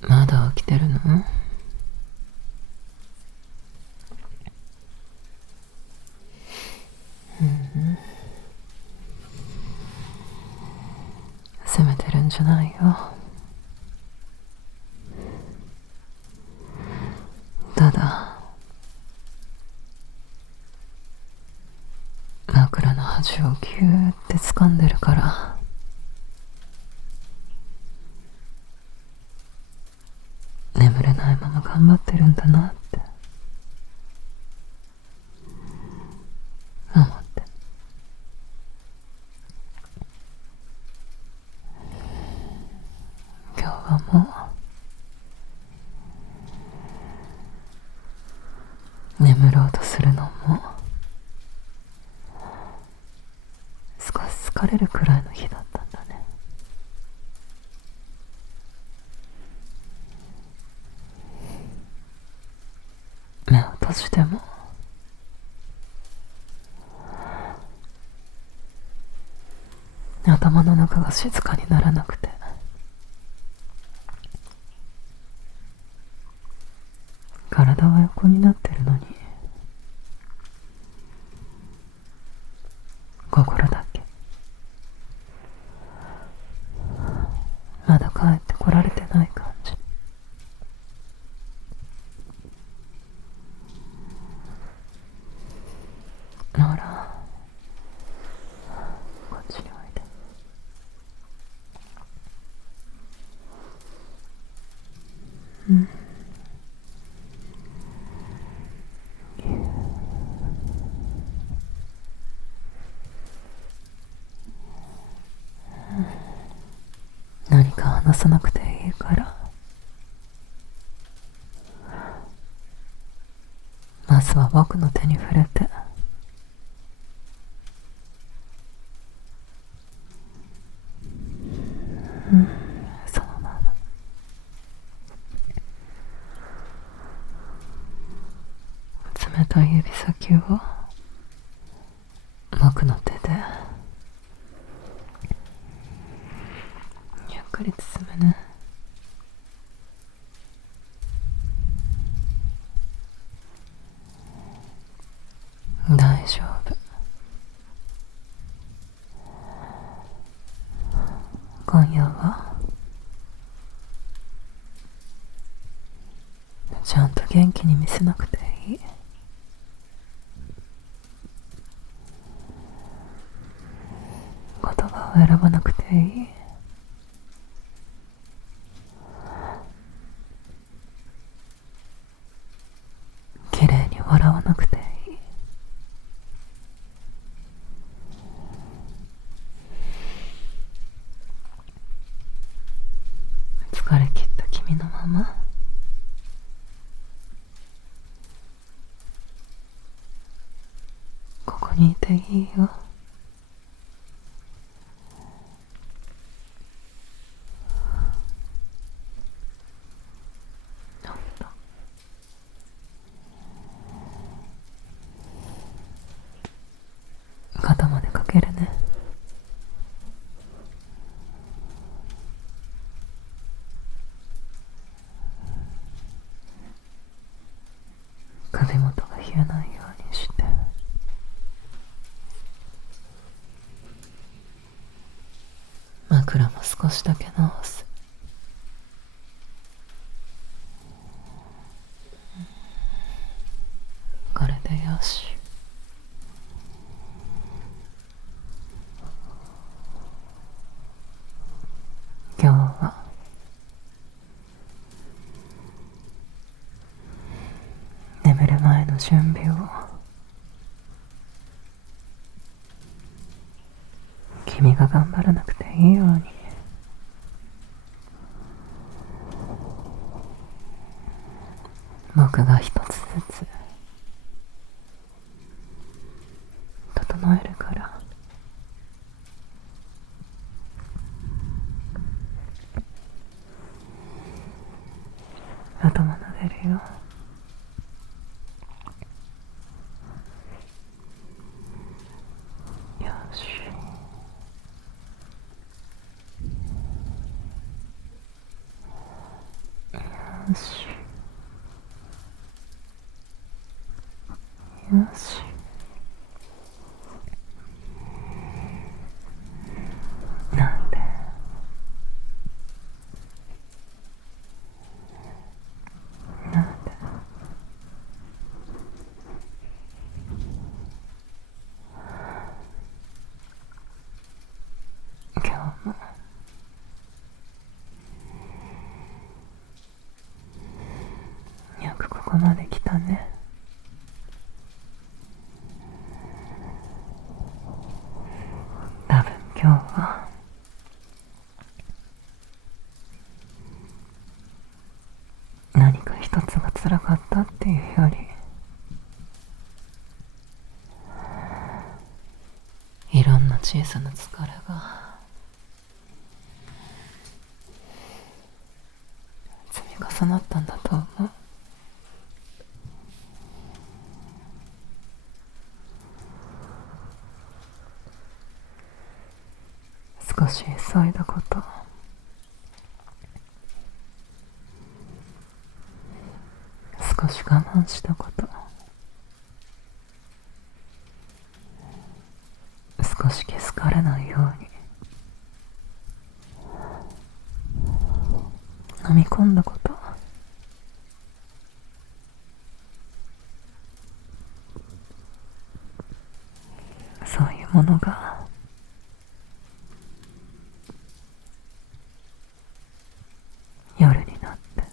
まだ起きてるの？責めてるんじゃないよ。ただ枕の端をギューって掴んでるから、眠れないまま頑張ってるんだなって思って。今日はもう眠ろうとするのも少し疲れるくらいの日だったんだね。目を閉じても頭の中が静かにならなくて、体は横になってるのに心だけまだ帰ってこられてない感じ。ほら、こっちにおいで。何か話さなくていいから、まずは僕の手に触れて。そのまま冷たい指先を僕の手でゆっくり包むね。大丈夫。今夜はちゃんと元気に見せなくていい。言葉を選ばなくていい。綺麗に笑わなくていい。疲れ切った君のままここにいていいよ。肩までかけるね。首元が冷えないようにして。枕も少しだけ直す。これでよし。今日は眠る前の準備を君が頑張らなくていいように僕が一つずつ整えるから。頭撫でるよ。よし。しよし。なんでなんで今日もよくここまで来たね。多分今日は何か一つが辛かったっていうより、いろんな小さな疲れが積み重なったんだと思う。少し急いだこと、少し我慢したこと、少し気づかれないように飲み込んだこと、そういうものが夜になって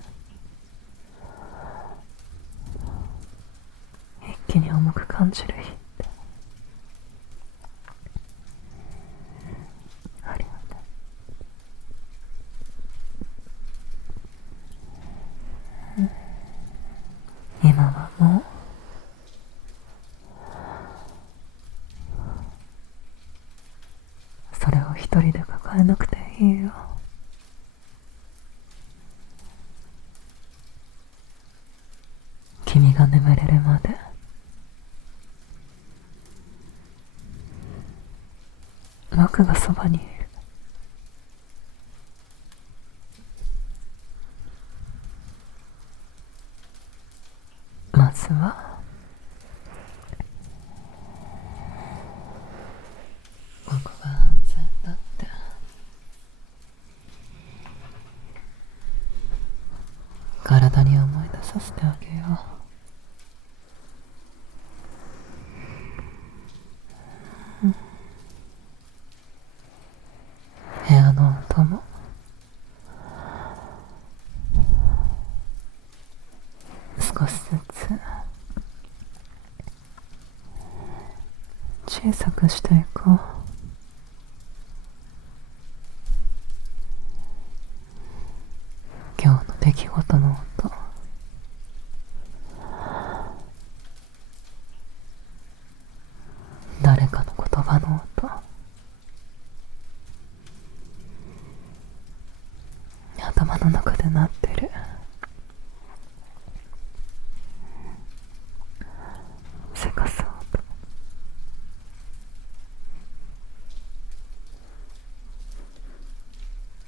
一気に重く感じる日ってあるよね。今はもうそれを一人で抱えなくていいよ。君が眠れるまで僕がそばにいる。まずはここが安全だって体に思い出させてあげよう。部屋の音も少しずつ小さくしていこう。今日の出来事の音、誰かの言葉の音、頭の中で鳴ってるせかす音、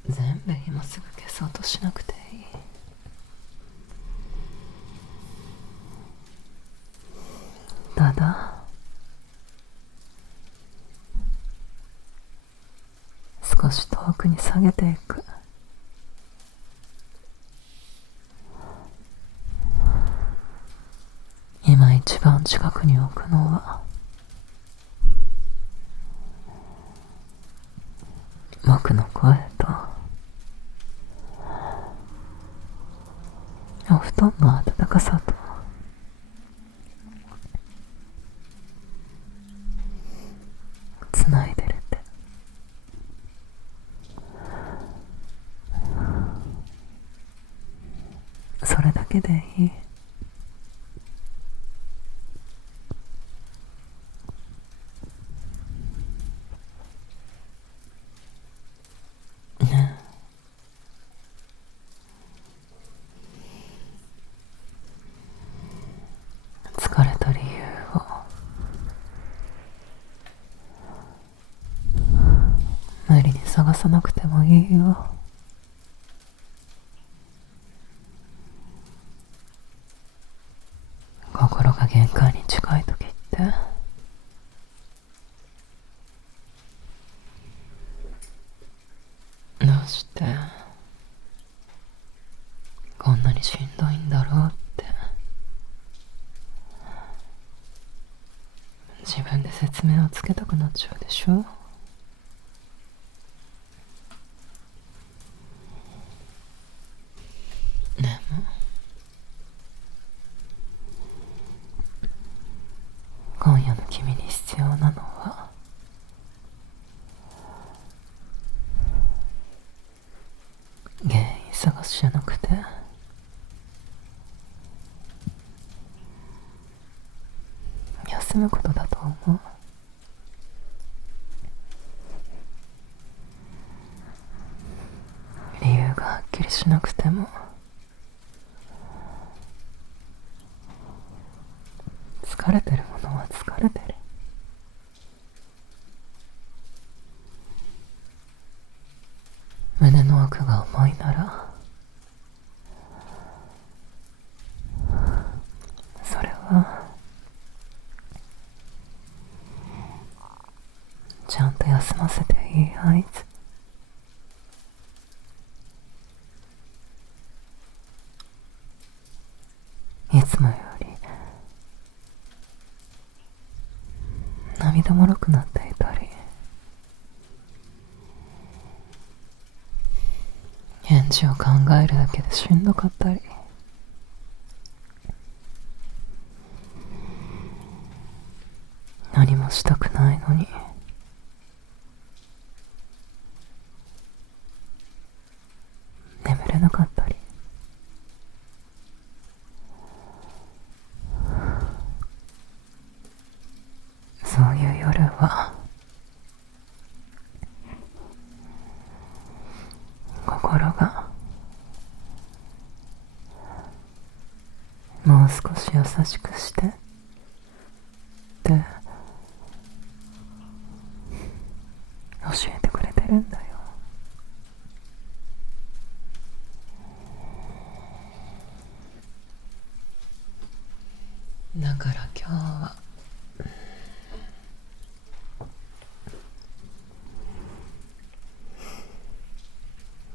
全部今すぐ消そうとしなくていい。ただ少し遠くに下げていく。今一番近くに置くのは僕の声とお布団の暖かさとつないでるって、それだけでいい。ね、疲れた理由を無理に探さなくてもいいよ。してこんなにしんどいんだろうって自分で説明をつけたくなっちゃうでしょ。でも今夜の君に必要なのは原因探しじゃなくて休むことだと思う。理由がはっきりしなくても疲れてるものは疲れてる。胸の奥が重いならそれはちゃんと休ませていい合図。いつもより涙もろくなっていたり返事を考えるだけでしんどかったり何もしたくないのに眠れなかったりそういう夜は心がもう少し優しくしてって教えてくれてるんだよ。だから今日は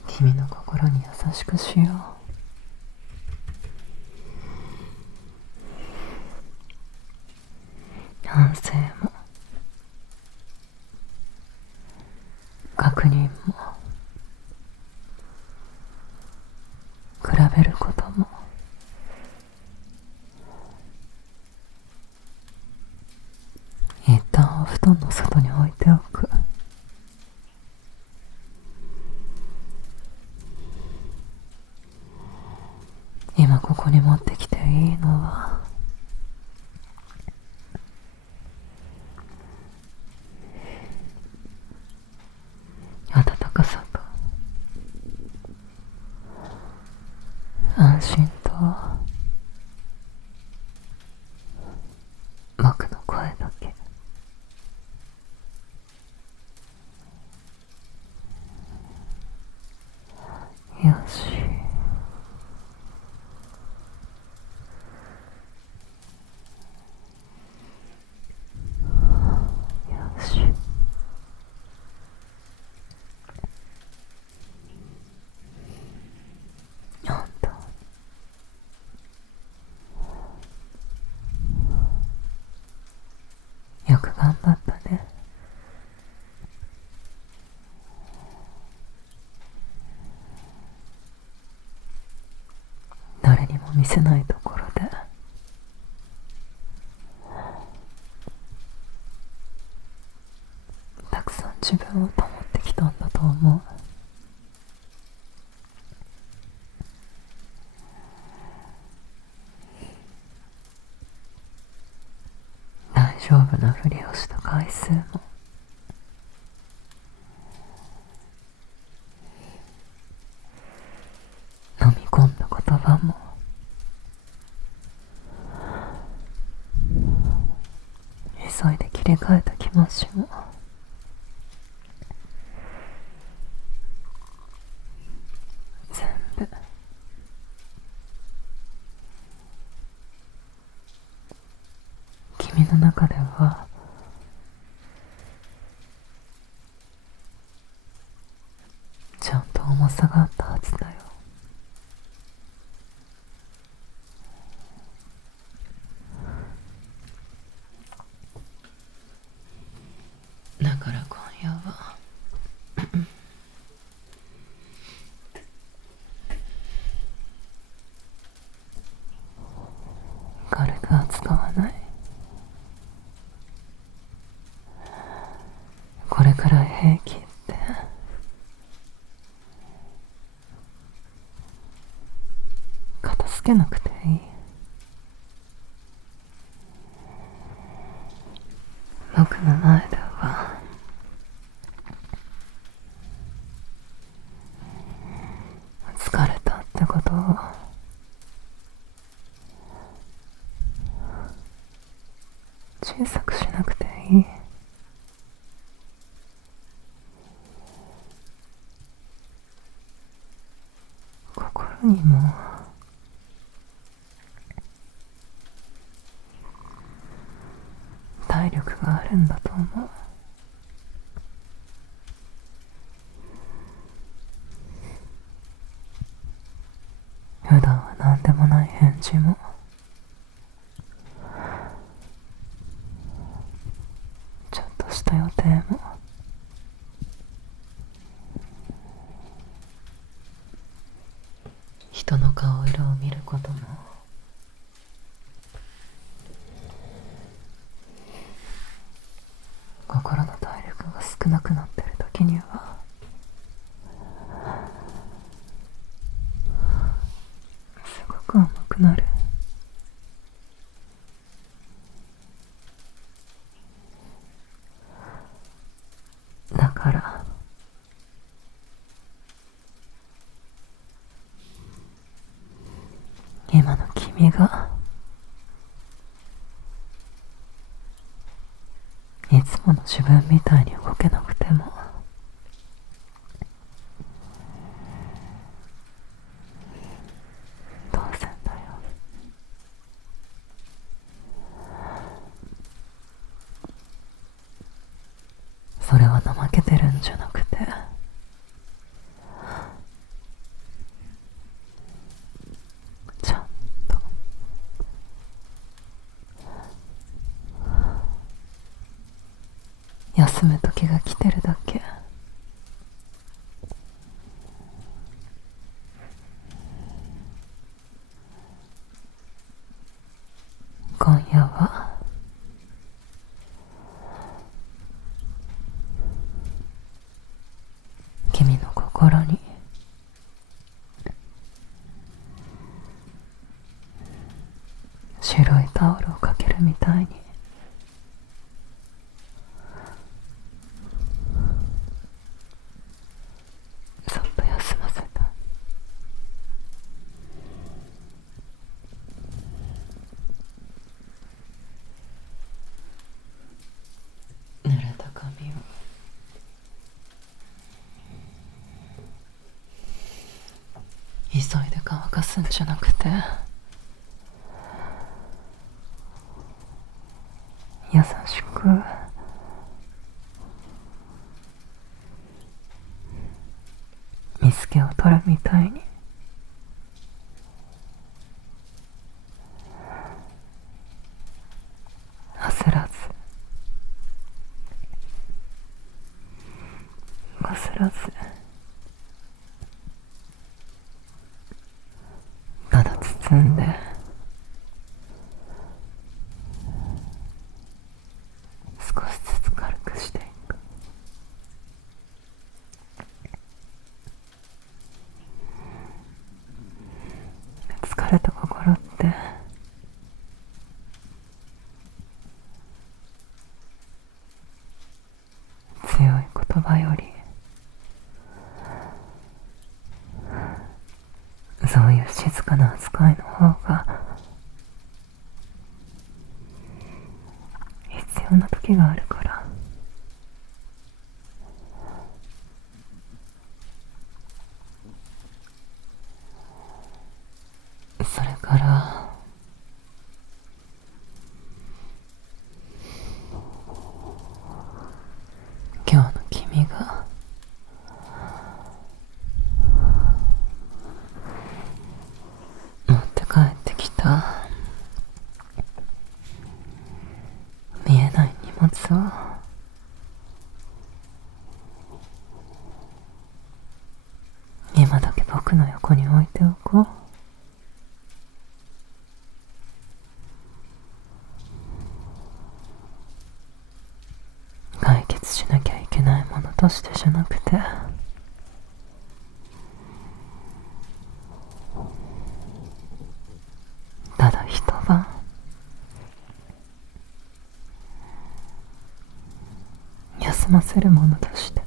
君の心に優しくしよう。反省も確認も比べることも一旦お布団の外に置いておく。今ここに持ってきていいのは温かさと安心と僕の声だけ。よしよし本当よく頑張ったね。誰にも見せないところでたくさん自分を保ってきたんだと思う。大丈夫なふりをした回数も飲み込んだ言葉も急いで切り替えた気持ちも全部君の中ではちゃんとさがあったはずだよ。だから今夜は軽く扱わない。これくらい平気って片付けなくていい。僕の前では疲れたってことを小さくしなくていい。心にも体力があるんだと思う。普段は何でもない返事もちょっとした予定も人の顔色を見ることも心の体力が少なくなってる時にはすごく甘くなる。だから今の君がいつもの自分みたいに動けなくても当然だよ。それは怠けてるんじゃなくてちゃんと休む時が来てるだけ。今夜は君の心に白いタオルをかけるみたいにそっと休ませた。濡れた髪を急いで乾かすんじゃなくて優しく水気を取るみたいに焦らずこすらずただ包んで少しずつ軽くしていく。疲れた心って強い言葉よりそういう静かな扱いの方が必要な時があるから。それから今日の君がた見えない荷物を今だけ僕の横に置いておこう。解決しなきゃいけないものとしてじゃなくて、ただ一晩休ませるものとして。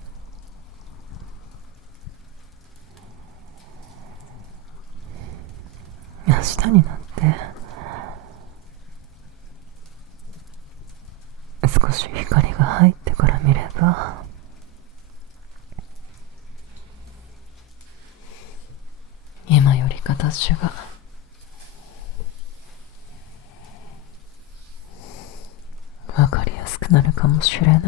明日になって少し光が入ってから見れば、今より形がわかりやすくなるかもしれない。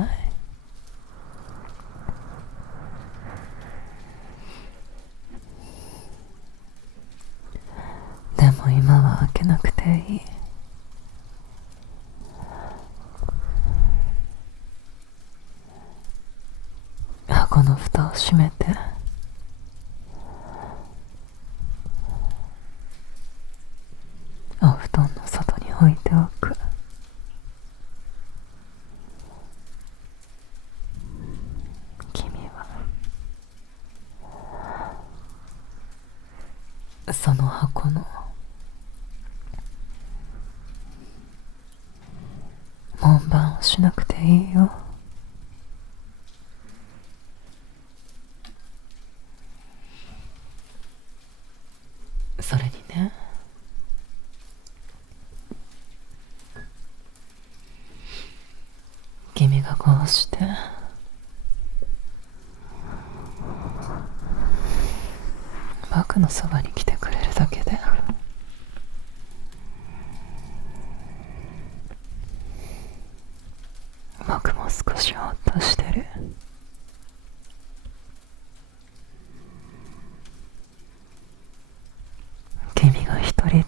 でも今は開けなくていい。箱の蓋を閉めて、お布団の外に置いておく。君はその箱の門番をしなくていいよ。それにね、君がこうして僕のそばに来てくれるだけで、僕も少しほっとしてる。君が一人で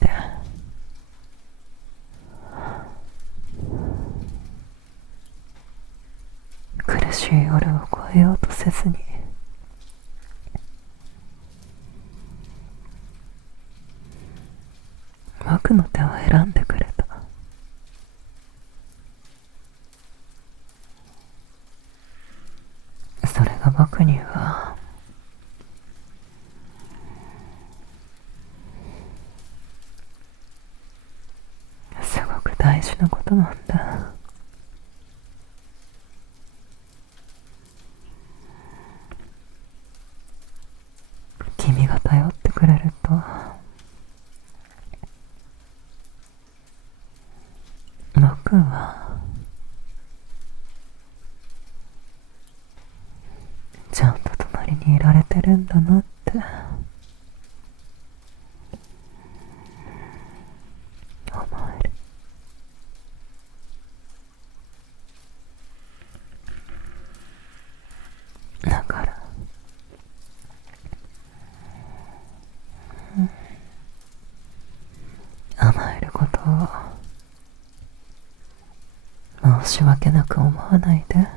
苦しい夜を越えようとせずに、僕の手を選んでくれた。それが僕にはすごく大事なことなんだ。君が頼ってくれると、僕はちゃんと隣にいられてるんだなって思える。だから甘えることを申し訳なく思わないで。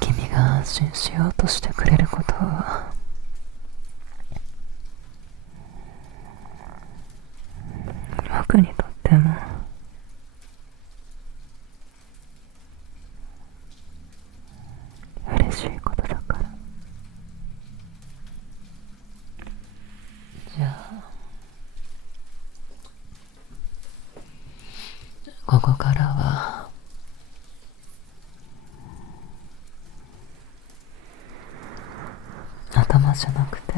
君が安心しようとしてくれることを僕にとっても嬉しいことだから。じゃあここからは頭じゃなくて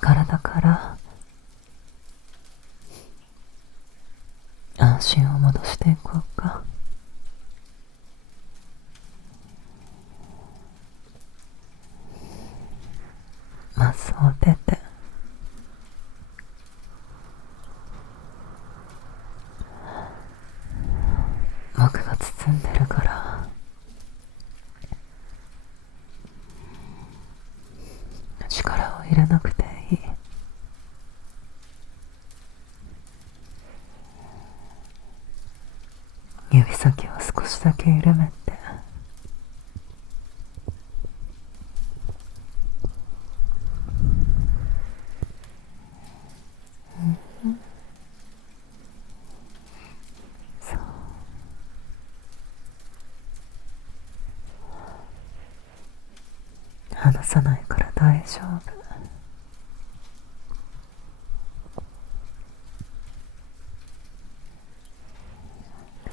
体から安心を戻していこうか。まずお手手、包んでるから力を入れなくていい。指先を少しだけ緩めて、そう、離さないから大丈夫。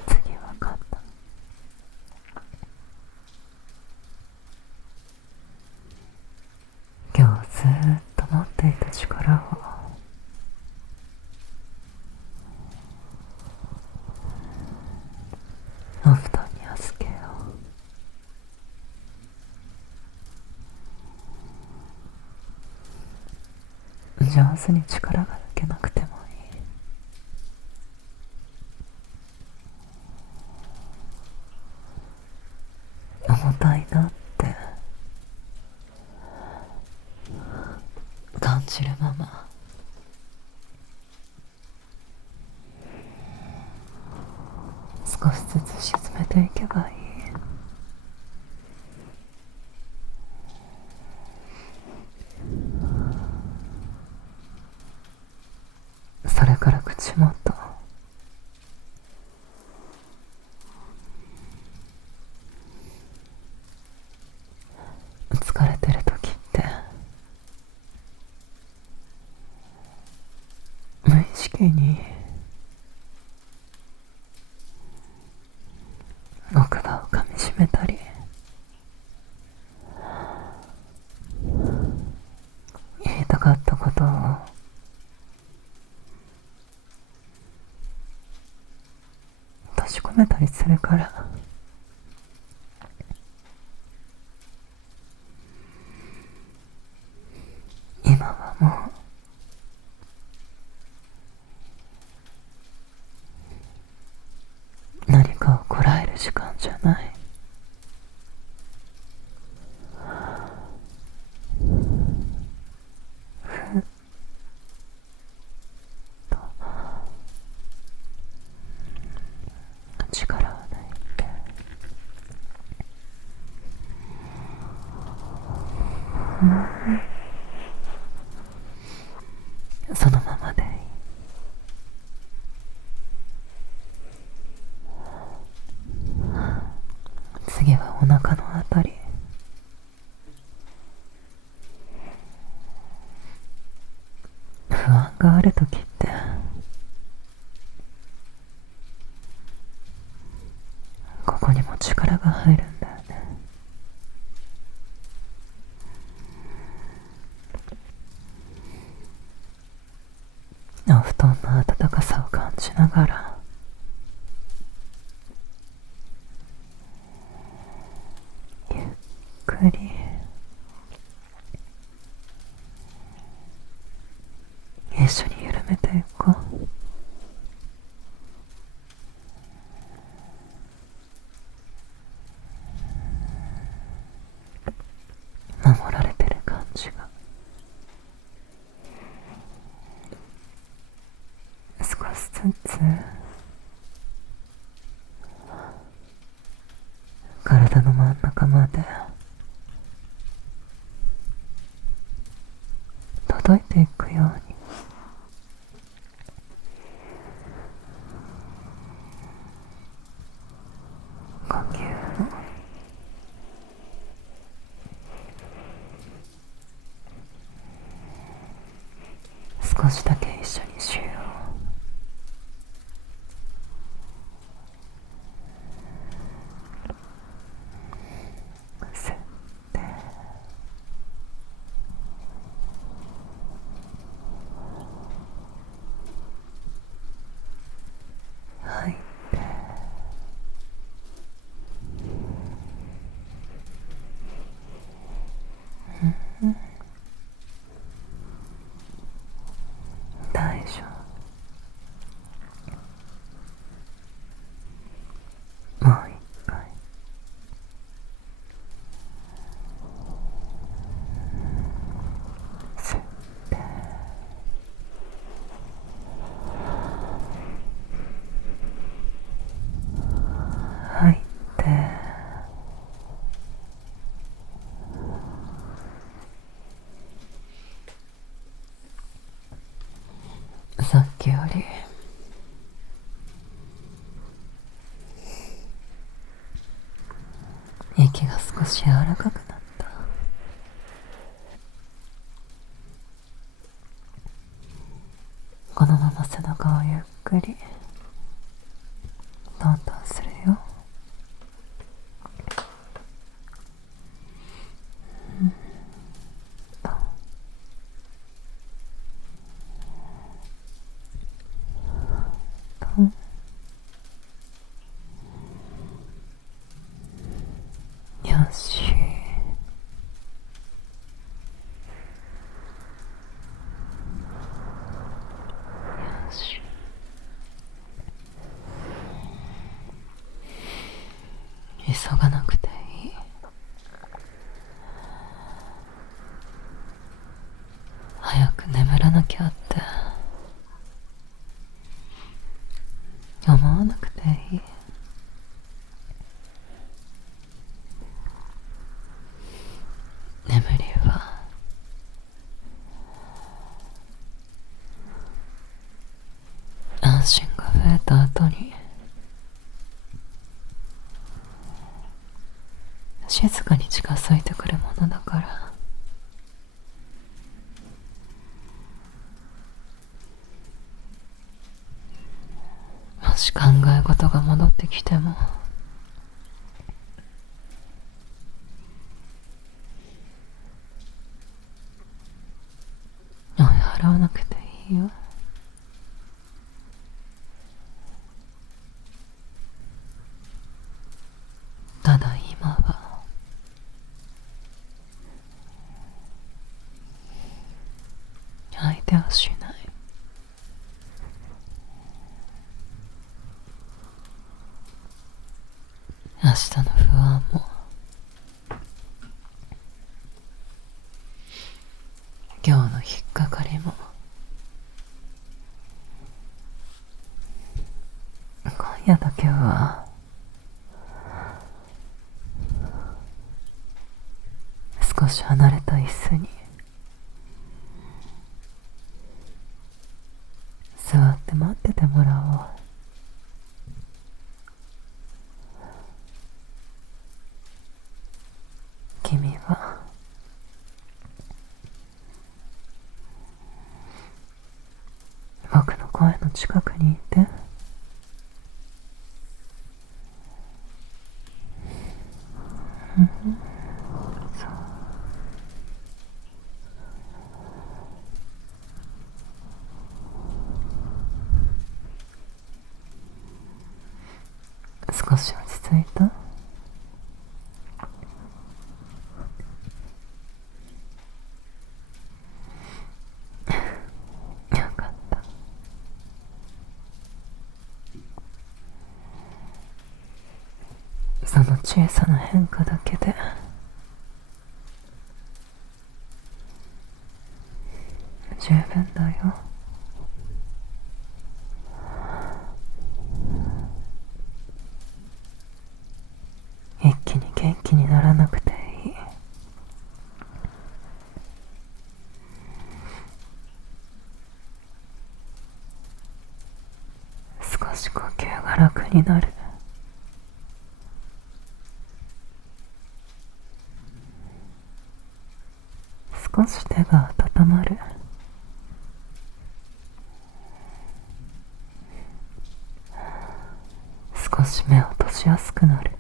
次は肩。今日ずーっと持っていた力をお布団に預けよう。上手に力が抜けなくてもいい。重たいなって感じるまま少しずつ沈めていけばいい。それから口元、疲れてる時って無意識に奥歯を噛みしめたり、言いたかったことを閉じ込めたりするから。今はもう何かをこらえる時間じゃない。ふっと力を抜いて、そのままでいい。次はお腹のあたり。不安があるときってここにも力が入るんだよね。お布団の暖かさを感じながらゆっくり一緒に緩めていこう。守られてる感じが少しずつ体の真ん中まで届いていくように。呼吸を少しだけ一緒にしよう。吸って吐いて、きより息が少し柔らかくなった。このまま背中をゆっくりトントンするよ。トンよし。急がなくていい。早く眠らなきゃって思わなくていい。眠りは安心が増えた後に静かに近づいてくるものだから。もし考え事が戻ってきても追い払わなくていいよ。ただ今は相手はしない。明日の不安も今日の引っかかりも今夜だけは少し離れた椅子に座って待っててもらおう。君は僕の声の近くにいて。少し落ち着いた？よかった。その小さな変化だけで十分だよ。一気に元気にならなくていい。少し呼吸が楽になる。少し手が温まる。少し目を閉じやすくなる。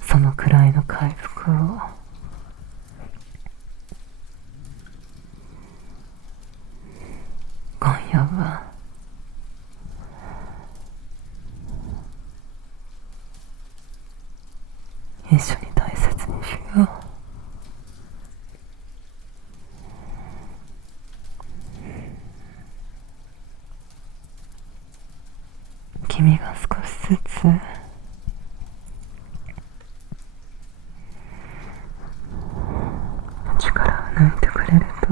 そのくらいの回復を今夜は一緒に大切にしよう。君が少しずつ力を抜いてくれると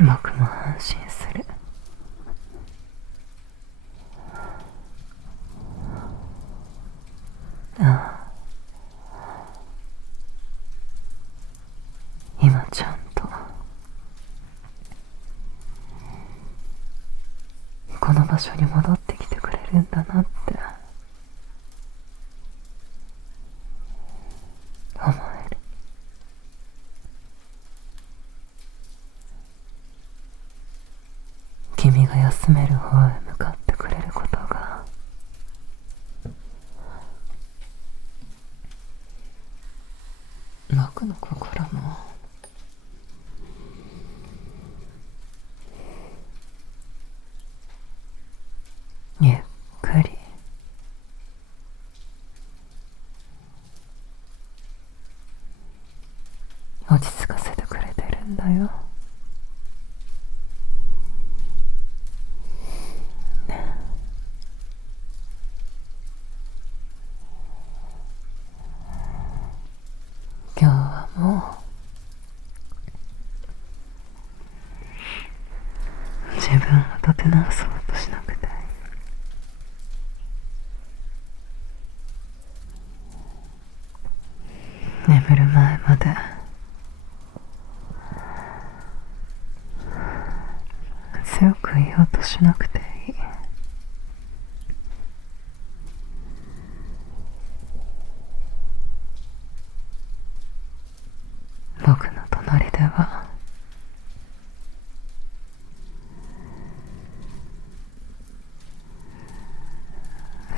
僕も安心する。ああ、今ちゃんとこの場所に戻ってきてくれるんだなって思える。君が休める方へ向かってくれることが僕の心もゆっくり落ち着かせてくれてるんだよ。今日はもう自分を立て直そうとしなくていい。眠る前まで強く言おうとしなくていい。僕の隣では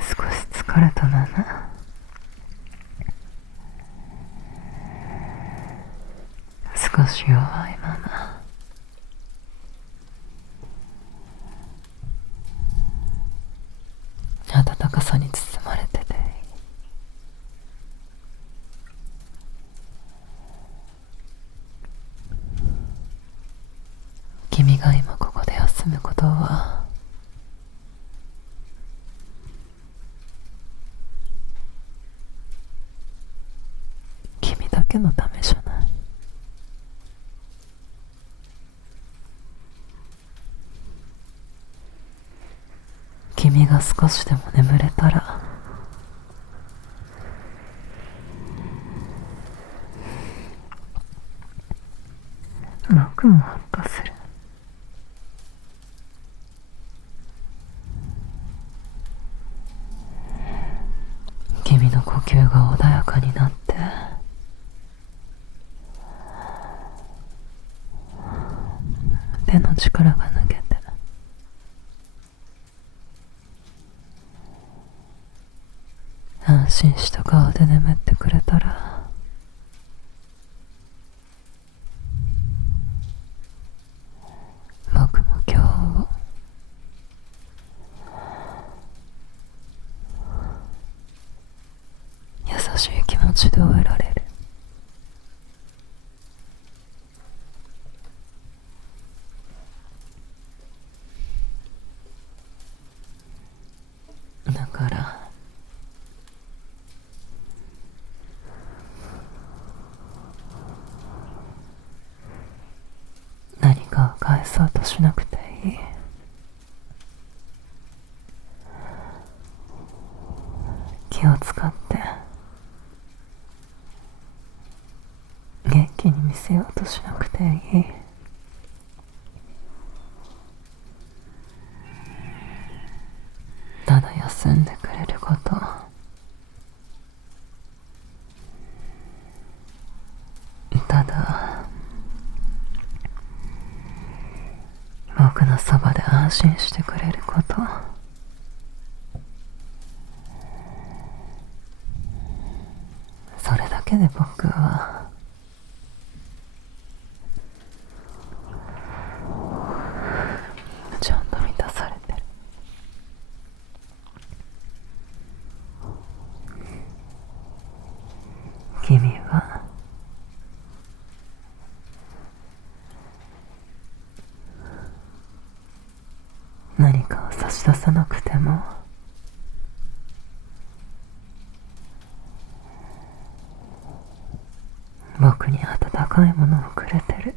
少し疲れたまま少し弱いまま暖かさに包まれてて、君が今ここで休むことは君だけのためじゃない。君が少しでも眠れたら僕もほっとする。君の呼吸が穏やかになって手の力が抜けて安心した顔で眠ってくれたら僕も今日を優しい気持ちで終えられる。だから何かを返そうとしなくていい。気を使って元気に見せようとしなくていい。ただ休んでくれること、ただ僕のそばで安心してくれること、それだけで僕はちゃんと満たされてる。君は何かを差し出さなくても僕に温かいものをくれてる。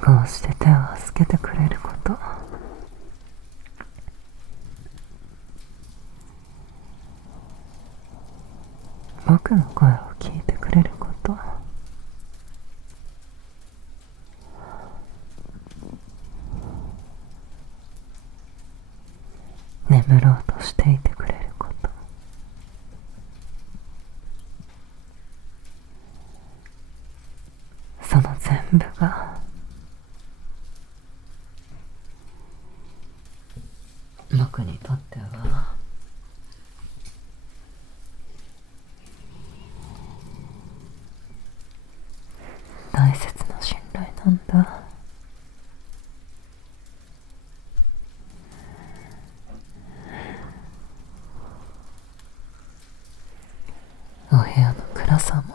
こうしてして手を預けてくれること、僕の声を聞いてくれること、眠ろうとしていてくれること、その全部が僕にとっては大切な信頼なんだ。お部屋の暗さも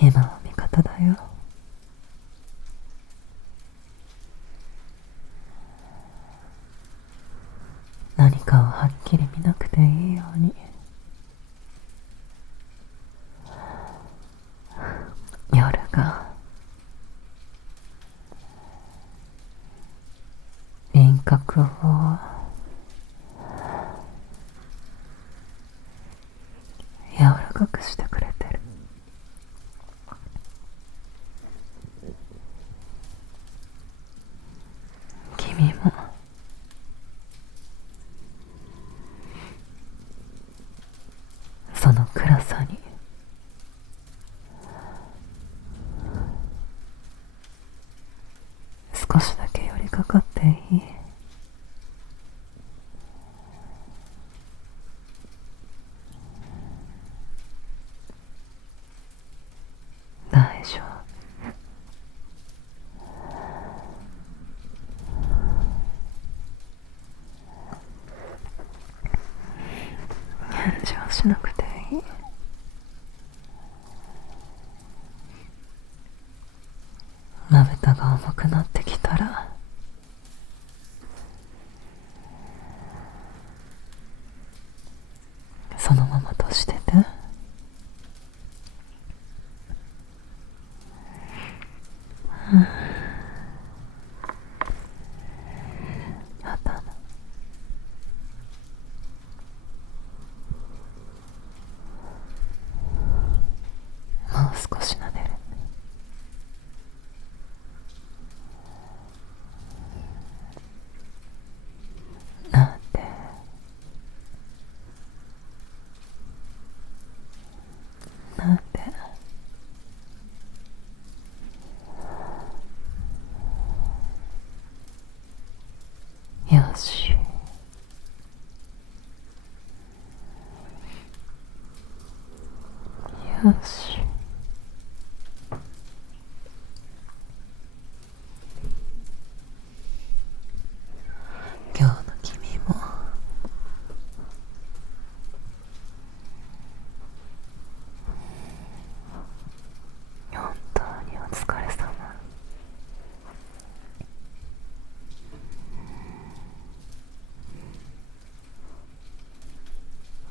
今は味方だよ。何かをはっきり見なくていいように、夜が輪郭を柔らかくしてくれてる。君もその暗さに少しだけ寄りかかっていい。大丈夫。返事はしなくていい。まぶたが重くなってきたらそのまま閉じてて。頭もう少し撫でる。なんてなんてよし。よし。今日の君も本当にお疲れ様。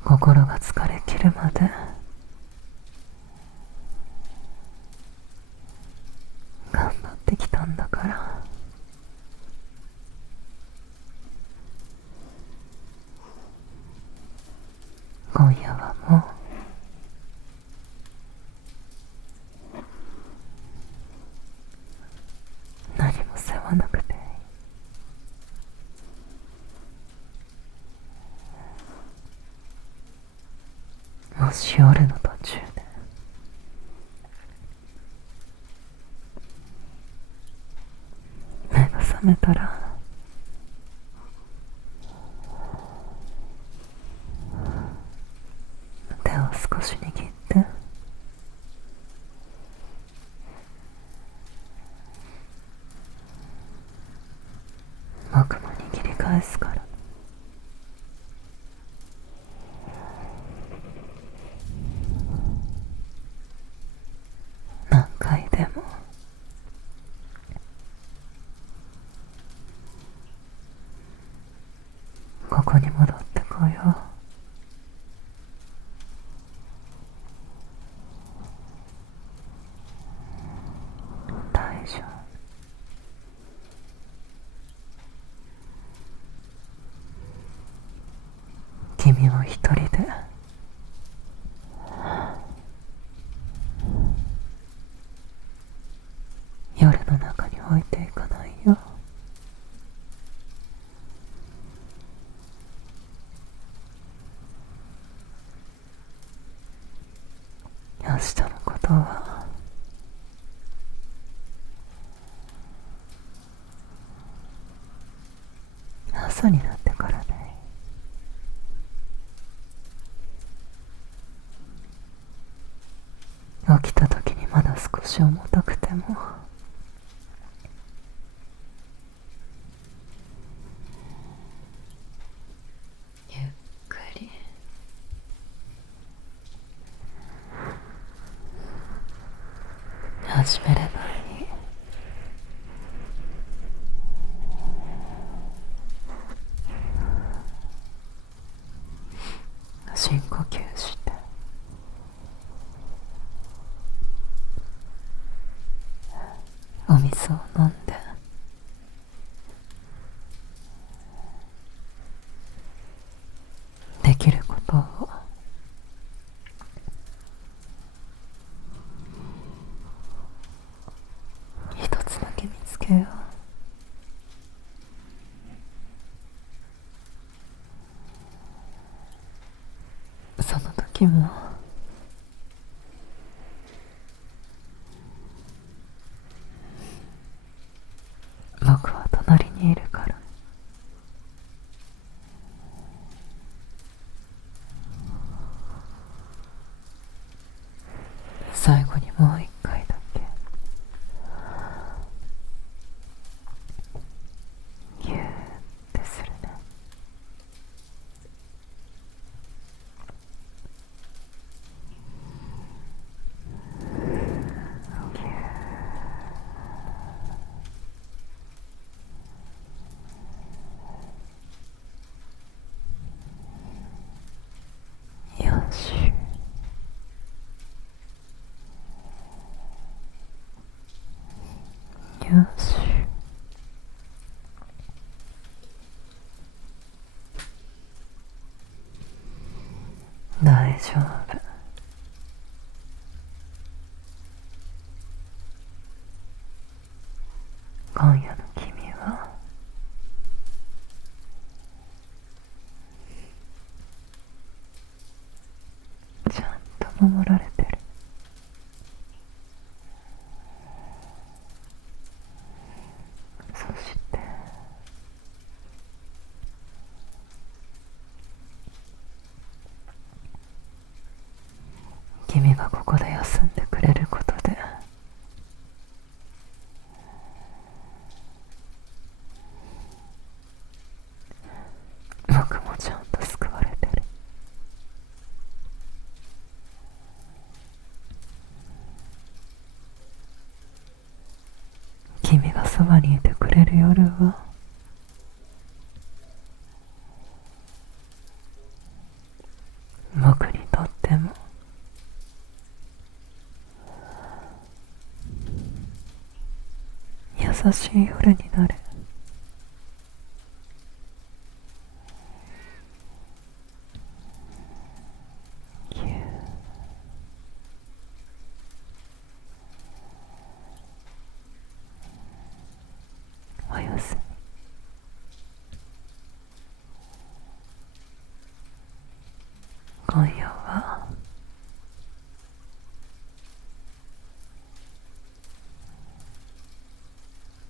心が疲れ切るまで頑張ってきたんだから。今夜はもう何も背負わなくていい。もし夜の途中で目が覚めたら手を少し握って僕も握り返すから。何回でも君を一人で夜の中に置いていかないよ。明日のことは朝になってからね。起きた時にまだ少し重たくてもゆっくり始めればいい。深呼吸してお水を飲んでできることを一つだけ見つけよう。その時も僕は隣にいるから。最後にもう一回だけギューってするね。よし。よし。大丈夫。今夜の君はちゃんと守られてる。そして君がここで休んでくれることで僕もちゃんと救われてる。君がそばにいてくれる夜は僕にとっても優しい夜になる。おやすみ。今夜は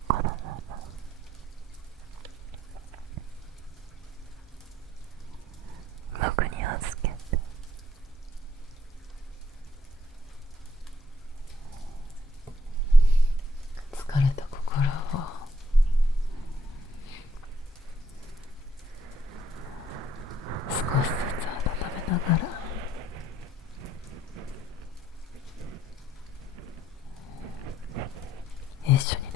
このまま僕に預けて。疲れた心を少しずつ温めながら一緒に